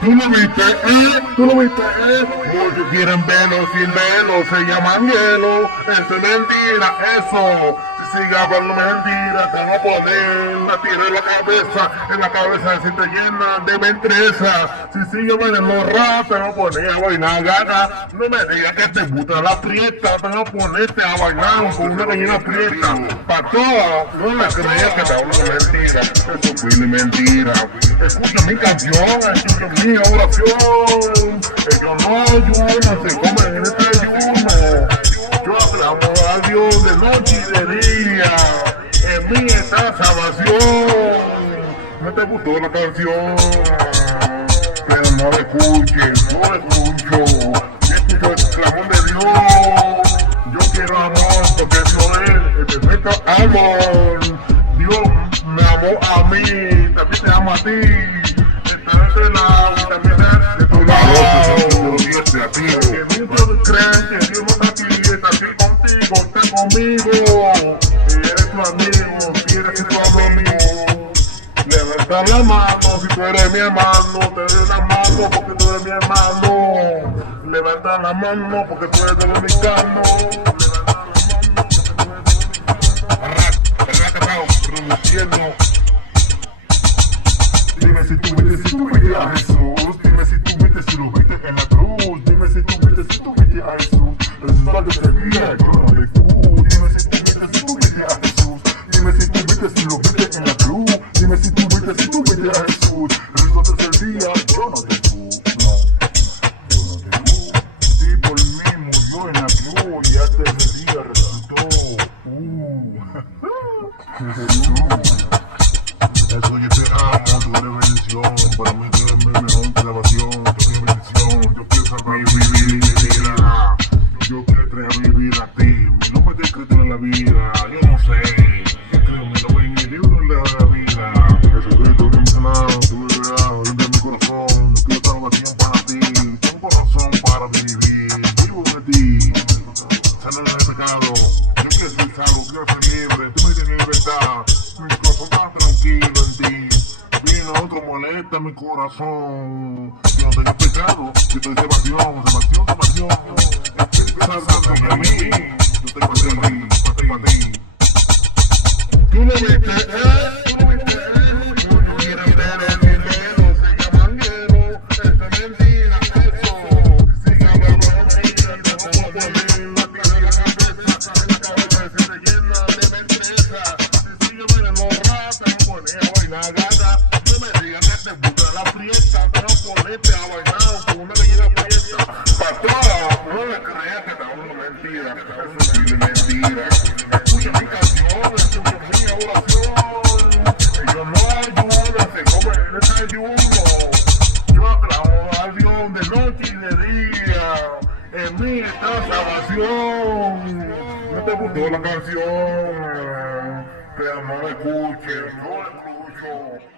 ¿Tú lo viste, ¿Tú lo viste, Muchos quieren verlo sin verlo, se llaman hielo. Eso es mentira, eso. Si sigue hablando mentira, te van a poner la tira en la cabeza si te llenan de mentreza. Si sigue bailando rap, te van a poner a bailar gaga. No me digas que te gusta la prieta, te van a ponerte a bailar con una gallina prieta. Pa' todo, no me creas que te hablo de mentira, eso fue mentira. Escucha mi canción, escucha mi oración. Yo no se come en este ayuno. Yo aclamo a Dios de noche y de día. En mí está salvación. ¿No te gustó la canción? Pero no la escuches, no la escucho. Yo escucho el clamor de Dios. Yo quiero amor porque eso es el perfecto amor. Dios me amó a mí, también te amo a ti. Está de este lado y también de tu lado. Dios te a ti. Que muchos creen que Dios no está aquí, está aquí contigo, está conmigo. Y eres tu amigo, quieres que tú hables amigo. Levanta la mano si tú eres mi hermano, te doy la mano porque tú eres mi hermano. Levanta la mano porque tú eres dominicano. Produciendo. Dime si tú viste a Jesús, dime si tú viste si lo viste en la cruz, dime si tú viste a Jesús, resulta que ese día yo no eres tú. Dime si tú viste a Jesús, dime si tú viste si lo viste en la cruz, dime si tú viste a Jesús, resulta que ese día yo no eres tú. No, yo no eres tú. Sí, por mí murió en la cruz y hasta ese día resucitó. Eso yo te amo, tú eres bendición, para mí tú eres mi mejor salvación, tú eres bendición, yo quiero salvar vivir mi vida, yo quiero traer vivir a ti, mi nombre está escrito en la vida, yo no sé, yo creo mi nombre en el libro de la vida, Jesucristo que me sanado, tú me verás, limpia mi corazón, yo quiero salvación para ti, tengo un corazón para vivir, vivo de ti, sana del pecado, yo quiero ser salvo, quiero ser libre, tú me tienes libertad. Mi corazón está tranquilo en ti. Vino otro molesta mi corazón. Yo no tengo pecado, yo estoy salvación. Salvación a mí. Yo te pasé a ti. Tú lo viste, Tú lo viste, Muchos quieren ver el hielo, se llaman hielo. Eso es mentira, eso. Sigue hablando mentira, te vamos a poner la tira en la cabeza se te llena de mentreza. No me digas que te gusta la prieta, pero ponete a bailar con una gallina prieta. Pastora, no me creas que te hablo mentira, eso es mentira. Escucha mi canción, escucha mi oración. Ellos no ayudan, se comen en ese ayuno. Yo aclamo a Dios de noche y de día. En mí está salvación. ¿No te gustó la canción? Pero no la escuches, no la escucho.